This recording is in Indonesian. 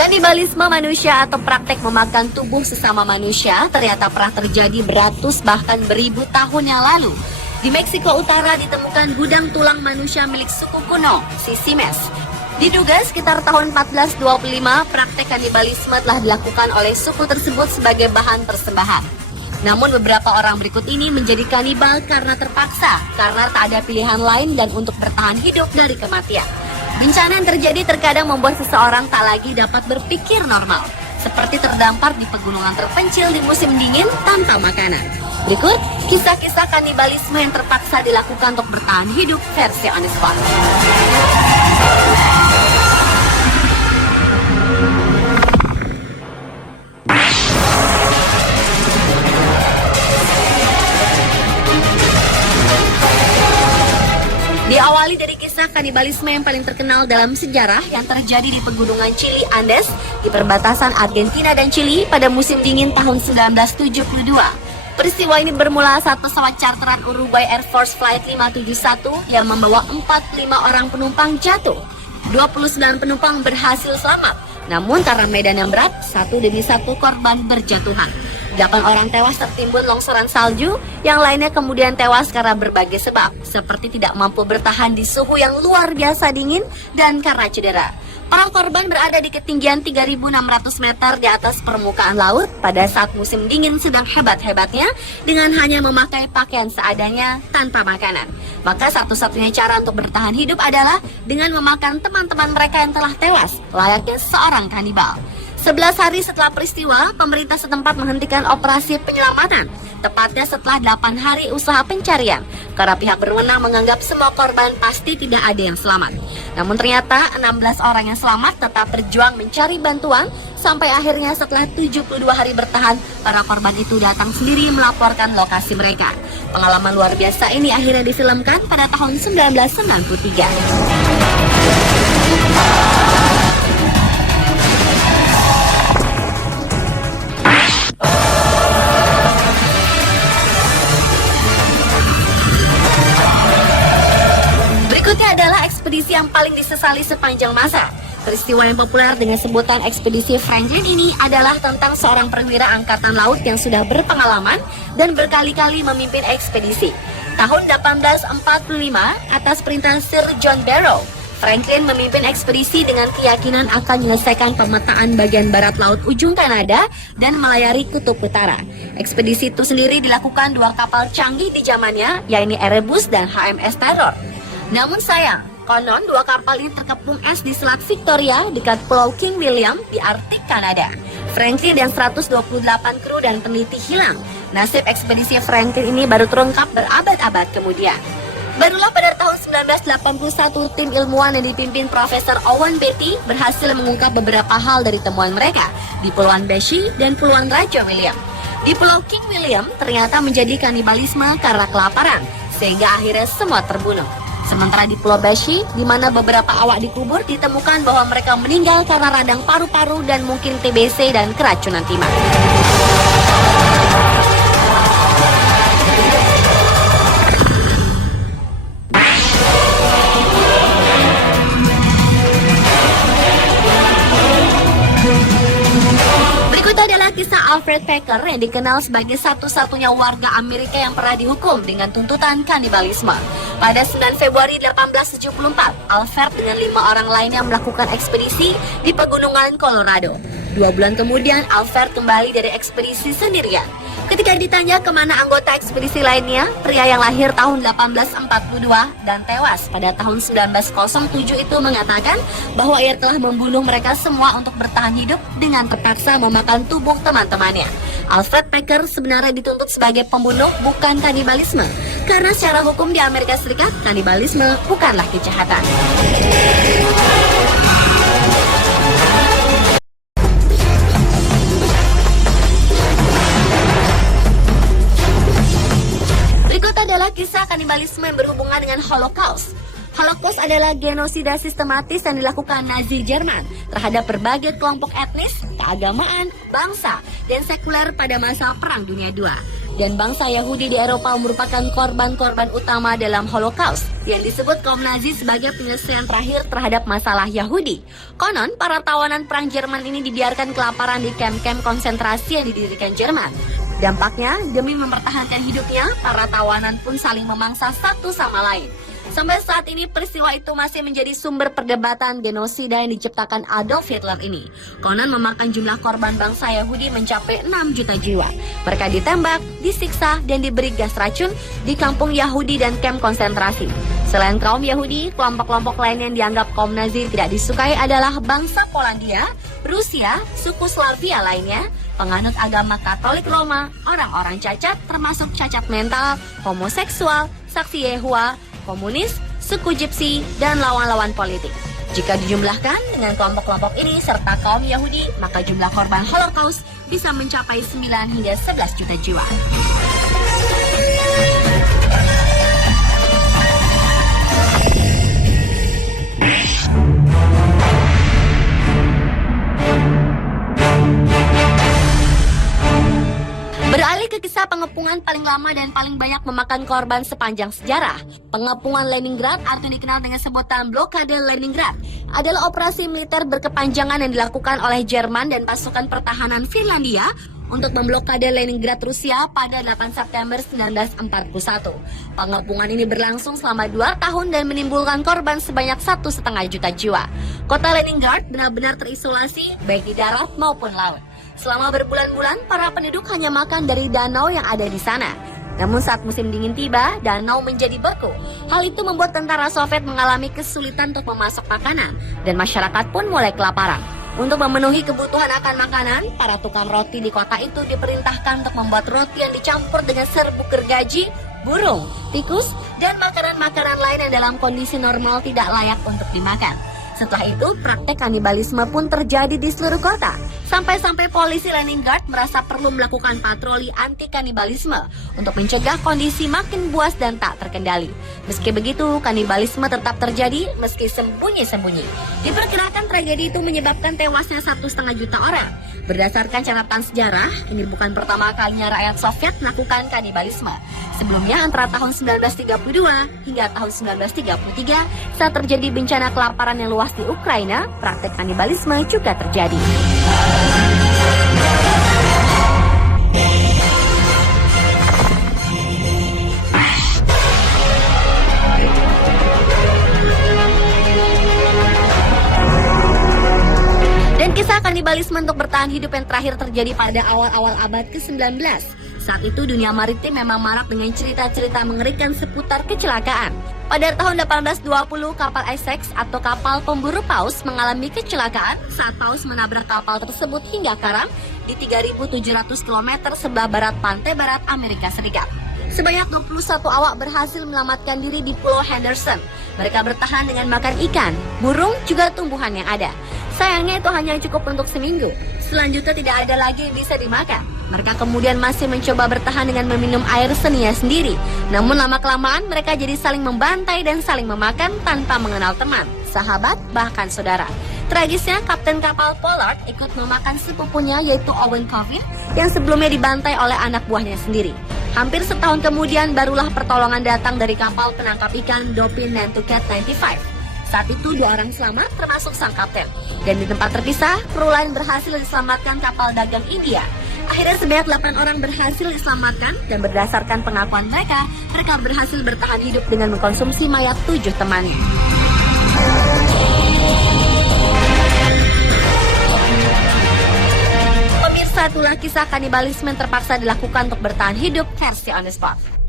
Kanibalisme manusia atau praktek memakan tubuh sesama manusia ternyata pernah terjadi beratus bahkan beribu tahun yang lalu. Di Meksiko Utara ditemukan gudang tulang manusia milik suku kuno, Sisimes. Diduga sekitar tahun 1425, praktek kanibalisme telah dilakukan oleh suku tersebut sebagai bahan persembahan. Namun beberapa orang berikut ini menjadi kanibal karena terpaksa, karena tak ada pilihan lain dan untuk bertahan hidup dari kematian. Bencana yang terjadi terkadang membuat seseorang tak lagi dapat berpikir normal, seperti terdampar di pegunungan terpencil di musim dingin tanpa makanan. Berikut kisah-kisah kanibalisme yang terpaksa dilakukan untuk bertahan hidup versi On The Spot. Diawali dari kisah kanibalisme yang paling terkenal dalam sejarah yang terjadi di pegunungan Chili Andes di perbatasan Argentina dan Chili pada musim dingin tahun 1972. Peristiwa ini bermula saat pesawat charteran Uruguay Air Force Flight 571 yang membawa 45 orang penumpang jatuh. 29 penumpang berhasil selamat, namun karena medan yang berat, satu demi satu korban berjatuhan. 8 orang tewas tertimbun longsoran salju, yang lainnya kemudian tewas karena berbagai sebab, seperti tidak mampu bertahan di suhu yang luar biasa dingin dan karena cedera. Para korban berada di ketinggian 3.600 meter di atas permukaan laut pada saat musim dingin sedang hebat-hebatnya dengan hanya memakai pakaian seadanya tanpa makanan. Maka satu-satunya cara untuk bertahan hidup adalah dengan memakan teman-teman mereka yang telah tewas, layaknya seorang kanibal. 11 hari setelah peristiwa, pemerintah setempat menghentikan operasi penyelamatan, tepatnya setelah 8 hari usaha pencarian, karena pihak berwenang menganggap semua korban pasti tidak ada yang selamat. Namun ternyata 16 orang yang selamat tetap berjuang mencari bantuan, sampai akhirnya setelah 72 hari bertahan, para korban itu datang sendiri melaporkan lokasi mereka. Pengalaman luar biasa ini akhirnya difilmkan pada tahun 1993. Berikutnya adalah ekspedisi yang paling disesali sepanjang masa. Peristiwa yang populer dengan sebutan ekspedisi Franklin ini adalah tentang seorang perwira angkatan laut yang sudah berpengalaman dan berkali-kali memimpin ekspedisi. Tahun 1845, atas perintah Sir John Barrow, Franklin memimpin ekspedisi dengan keyakinan akan menyelesaikan pemetaan bagian barat laut ujung Kanada dan melayari kutub utara. Ekspedisi itu sendiri dilakukan 2 kapal canggih di zamannya, yaitu Erebus dan HMS Terror. Namun sayang, konon 2 kapal ini terkepung es di Selat Victoria dekat Pulau King William di Arktik, Kanada. Franklin dan 128 kru dan peneliti hilang. Nasib ekspedisi Franklin ini baru terungkap berabad-abad kemudian. Barulah pada tahun 1981, tim ilmuwan yang dipimpin Profesor Owen Beatty berhasil mengungkap beberapa hal dari temuan mereka di Pulauan Beechey dan Pulauan Raja William. Di Pulau King William ternyata menjadi kanibalisme karena kelaparan, sehingga akhirnya semua terbunuh. Sementara di Pulau Beechey, di mana beberapa awak dikubur, ditemukan bahwa mereka meninggal karena radang paru-paru dan mungkin TBC dan keracunan timah. Berikut adalah kisah Alfred Packer yang dikenal sebagai satu-satunya warga Amerika yang pernah dihukum dengan tuntutan kanibalisme. Pada 9 Februari 1874, Alfred dengan 5 orang lainnya melakukan ekspedisi di pegunungan Colorado. 2 bulan kemudian, Alfred kembali dari ekspedisi sendirian. Ketika ditanya kemana anggota ekspedisi lainnya, pria yang lahir tahun 1842 dan tewas pada tahun 1907 itu mengatakan bahwa ia telah membunuh mereka semua untuk bertahan hidup dengan terpaksa memakan tubuh teman-temannya. Alfred Packer sebenarnya dituntut sebagai pembunuh, bukan kanibalisme, karena secara hukum di Amerika Serikat, kanibalisme bukanlah kejahatan. Berikut adalah kisah kanibalisme yang berhubungan dengan Holocaust. Holocaust adalah genosida sistematis yang dilakukan Nazi Jerman terhadap berbagai kelompok etnis, keagamaan, bangsa, dan sekuler pada masa Perang Dunia II. dan bangsa Yahudi di Eropa merupakan korban-korban utama dalam Holocaust yang disebut kaum Nazi sebagai penyelesaian terakhir terhadap masalah Yahudi. Konon, para tawanan perang Jerman ini dibiarkan kelaparan di kamp-kamp konsentrasi yang didirikan Jerman. Dampaknya, demi mempertahankan hidupnya, para tawanan pun saling memangsa satu sama lain. Sampai saat ini peristiwa itu masih menjadi sumber perdebatan genosida yang diciptakan Adolf Hitler ini. Konon memakan jumlah korban bangsa Yahudi mencapai 6 juta jiwa. Mereka ditembak, disiksa, dan diberi gas racun di kampung Yahudi dan kamp konsentrasi. Selain kaum Yahudi, kelompok-kelompok lain yang dianggap kaum Nazi tidak disukai adalah bangsa Polandia, Rusia, suku Slavia lainnya, penganut agama Katolik Roma, orang-orang cacat termasuk cacat mental, homoseksual, saksi Yehova, komunis, suku Gypsy, dan lawan-lawan politik. Jika dijumlahkan dengan kelompok-kelompok ini serta kaum Yahudi, maka jumlah korban Holocaust bisa mencapai 9 hingga 11 juta jiwa. Beralih ke kisah pengepungan paling lama dan paling banyak memakan korban sepanjang sejarah. Pengepungan Leningrad atau dikenal dengan sebutan blokade Leningrad adalah operasi militer berkepanjangan yang dilakukan oleh Jerman dan pasukan pertahanan Finlandia untuk memblokade Leningrad Rusia pada 8 September 1941. Pengepungan ini berlangsung selama 2 tahun dan menimbulkan korban sebanyak 1,5 juta jiwa. Kota Leningrad benar-benar terisolasi baik di darat maupun laut. Selama berbulan-bulan, para penduduk hanya makan dari danau yang ada di sana. Namun saat musim dingin tiba, danau menjadi beku. Hal itu membuat tentara Soviet mengalami kesulitan untuk memasok makanan, dan masyarakat pun mulai kelaparan. Untuk memenuhi kebutuhan akan makanan, para tukang roti di kota itu diperintahkan untuk membuat roti yang dicampur dengan serbuk gergaji, burung, tikus, dan makanan-makanan lain yang dalam kondisi normal tidak layak untuk dimakan. Setelah itu, praktek kanibalisme pun terjadi di seluruh kota. Sampai-sampai polisi Leningrad merasa perlu melakukan patroli anti-kanibalisme untuk mencegah kondisi makin buas dan tak terkendali. Meski begitu, kanibalisme tetap terjadi meski sembunyi-sembunyi. Diperkirakan tragedi itu menyebabkan tewasnya 1,5 juta orang. Berdasarkan catatan sejarah, ini bukan pertama kalinya rakyat Soviet melakukan kanibalisme. Sebelumnya antara tahun 1932 hingga tahun 1933, saat terjadi bencana kelaparan yang luas di Ukraina, praktek kanibalisme juga terjadi. Dan kisah kanibalisme untuk bertahan hidup yang terakhir terjadi pada awal-awal abad ke-19. Saat itu dunia maritim memang marak dengan cerita-cerita mengerikan seputar kecelakaan. Pada tahun 1820, kapal Essex atau kapal pemburu paus mengalami kecelakaan saat paus menabrak kapal tersebut hingga karam di 3.700 km sebelah barat pantai barat Amerika Serikat. Sebanyak 21 awak berhasil menyelamatkan diri di Pulau Henderson. Mereka bertahan dengan makan ikan, burung, juga tumbuhan yang ada. Sayangnya itu hanya cukup untuk seminggu. Selanjutnya tidak ada lagi yang bisa dimakan. Mereka kemudian masih mencoba bertahan dengan meminum air seninya sendiri. Namun lama-kelamaan mereka jadi saling membantai dan saling memakan tanpa mengenal teman, sahabat, bahkan saudara. Tragisnya, kapten kapal Pollard ikut memakan sepupunya yaitu Owen Coffin yang sebelumnya dibantai oleh anak buahnya sendiri. Hampir setahun kemudian barulah pertolongan datang dari kapal penangkap ikan Dopin Nantucket 95. Saat itu 2 orang selamat termasuk sang kapten. Dan di tempat terpisah, kru lain berhasil diselamatkan kapal dagang India. Akhirnya sebanyak 8 orang berhasil diselamatkan dan berdasarkan pengakuan mereka berhasil bertahan hidup dengan mengkonsumsi mayat 7 temannya. Pemirsa, itulah kisah kanibalisme yang terpaksa dilakukan untuk bertahan hidup versi On The Spot.